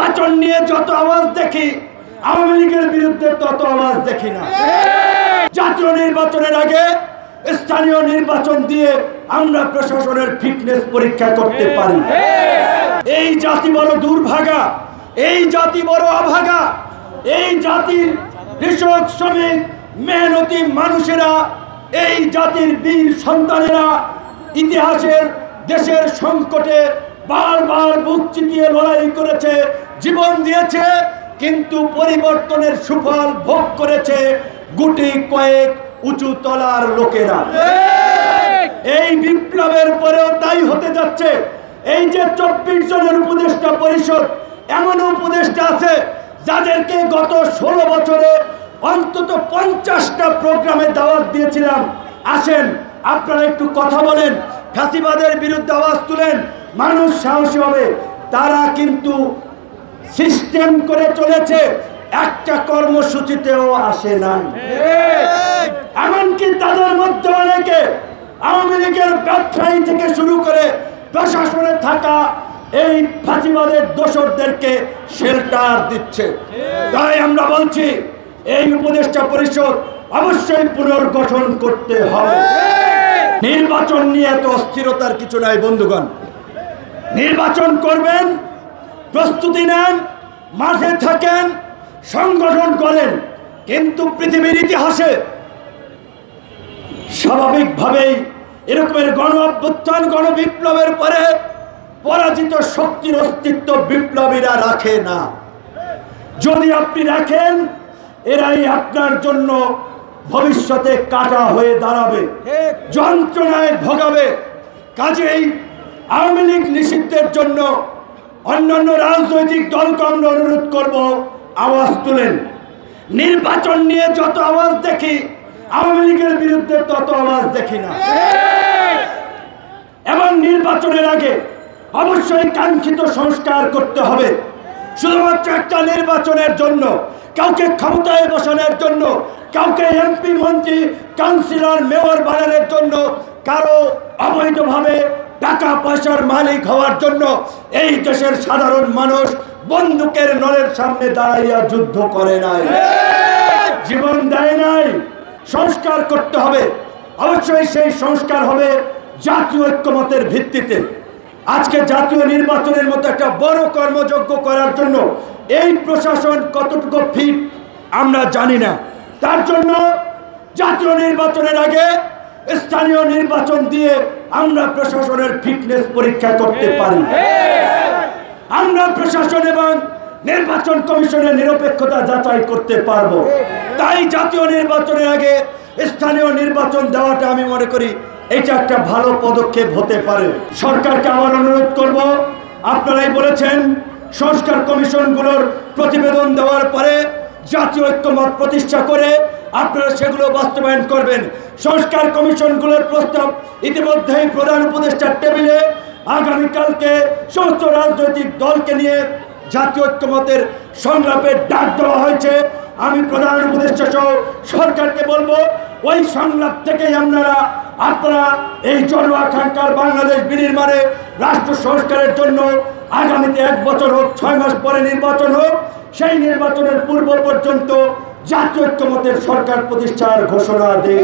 নির্বাচন নিয়ে যত আওয়াজ দেখি আওয়ামী লীগের বিরুদ্ধে তত আওয়াজ দেখি না। জাতীয় নির্বাচনের আগে স্থানীয় নির্বাচন দিয়ে আমরা প্রশাসনের ফিটনেস পরীক্ষা করতে পারি। এই জাতি বড় দুর্ভাগা, এই জাতি বড় অভাগা, এই জাতির কৃষক শ্রমিক মেহনতি মানুষেরা, এই জাতির বীর সন্তানেরা ইতিহাসের দেশের সংকটে বারবার বুক চিতিয়ে লড়াই করেছে, জীবন দিয়েছে, কিন্তু পরিবর্তনের সুফল ভোগ করেছে গুটি কয়েক উঁচু তলার লোকেরা। এই বিপ্লবের পরেও তাই হতে যাচ্ছে। এই যে 24 জনের উপদেষ্টা পরিষদ, এমন উপদেষ্টা আছে যাদেরকে গত 16 বছরে অন্তত 50টা প্রোগ্রামে দাওয়াত দিয়েছিলাম, আসেন আপনারা একটু কথা বলেন, ফ্যাসিবাদের বিরুদ্ধে আওয়াজ তুলেন, মানুষ সাহসী হবে। তারা কিন্তু সিস্টেম করে চলেছে, একটা কর্মসূচিতেও আসে নাই। এমনকি তাদের মধ্যে অনেকে আওয়ামী লীগের ব্যবসায়ী থেকে শুরু করে প্রশাসনে থাকা এই ফাঁসিবাদের দোসরদেরকে শেল্টার দিচ্ছে। তাই আমরা বলছি এই উপদেষ্টা পরিষদ অবশ্যই পুনর্গঠন করতে হবে। নির্বাচন নিয়ে এত অস্থিরতার কিছু নাই বন্ধুগণ। নির্বাচন করবেন, প্রস্তুতি নেন, মাঠে থাকেন, সংগঠন করেন, কিন্তু পৃথিবীর ইতিহাসে স্বাভাবিকভাবেই এরকমের গণ অভ্যুত্থান, গণবিপ্লবের পরে পরাজিত শক্তির অস্তিত্ব বিপ্লবীরা রাখে না। যদি আপনি রাখেন, এরাই আপনার জন্য ভবিষ্যতে কাটা হয়ে দাঁড়াবে, যন্ত্রণায় ভোগাবে। কাজেই আওয়ামী লীগ নিষিদ্ধের জন্য অন্যান্য রাজনৈতিক দলকে আমরা অনুরোধ করব, আওয়াজ তুলেন। নির্বাচন নিয়ে যত আওয়াজ দেখি আওয়ামী লীগের বিরুদ্ধে তত আওয়াজ দেখি না। এবং নির্বাচনের আগে অবশ্যই কাঙ্ক্ষিত সংস্কার করতে হবে। শুধুমাত্র একটা নির্বাচনের জন্য, কাউকে ক্ষমতায় বসানোর জন্য, কাউকে এমপি মন্ত্রী কাউন্সিলর মেয়র বানানোর জন্য, কারো অবৈধভাবে টাকা পয়সার মালিক হওয়ার জন্য এই দেশের সাধারণ মানুষ বন্দুকের নলের সামনে দাঁড়াইয়া যুদ্ধ করে নাই, জীবন দেয় নাই। সংস্কার করতে হবে। অবশ্যই সেই সংস্কার হবে জাতীয় ঐক্যমতের ভিত্তিতে। আজকে জাতীয় নির্বাচনের মতো একটা বড় কর্মযজ্ঞ করার জন্য এই প্রশাসন কতটুকু ফিট আমরা জানি না। তার জন্য জাতীয় নির্বাচনের আগে স্থানীয় নির্বাচন দিয়ে আমরা প্রশাসনের ফিটনেস পরীক্ষা করতে পারি। আমরা প্রশাসন এবং নির্বাচন কমিশনের নিরপেক্ষতা যাচাই করতে পারবো। তাই জাতীয় নির্বাচনের আগে স্থানীয় নির্বাচন দেওয়াটা আমি মনে করি এটা একটা ভালো পদক্ষেপ হতে পারে। সরকারকে আমার অনুরোধ করব, আপনারাই বলেছেন সংস্কার কমিশনগুলোর প্রতিবেদন দেওয়ার পরে জাতীয় ঐক্যমত প্রতিষ্ঠা করে আপনারা সেগুলো বাস্তবায়ন করবেন। সংস্কার কমিশনগুলোর প্রস্তাব ইতিমধ্যেই প্রধান উপদেষ্টার টেবিলে আগামীকালকে সমস্ত রাজনৈতিক দলকে নিয়ে জাতীয় ঐক্যমতের সংলাপের ডাক দেওয়া হয়েছে। আমি প্রধান উপদেষ্টা সহ সরকারকে বলবো, ওই সংলাপ থেকেই আপনারা এই জনআকাঙ্ক্ষার বাংলাদেশ বিনির্মাণে রাষ্ট্র সংস্কারের জন্য আগামীতে 1 বছর হোক, 6 মাস পরে নির্বাচন হোক, সেই নির্বাচনের পূর্ব পর্যন্ত জাতীয় ঐক্যমতের সরকার প্রতিষ্ঠার ঘোষণা দিন।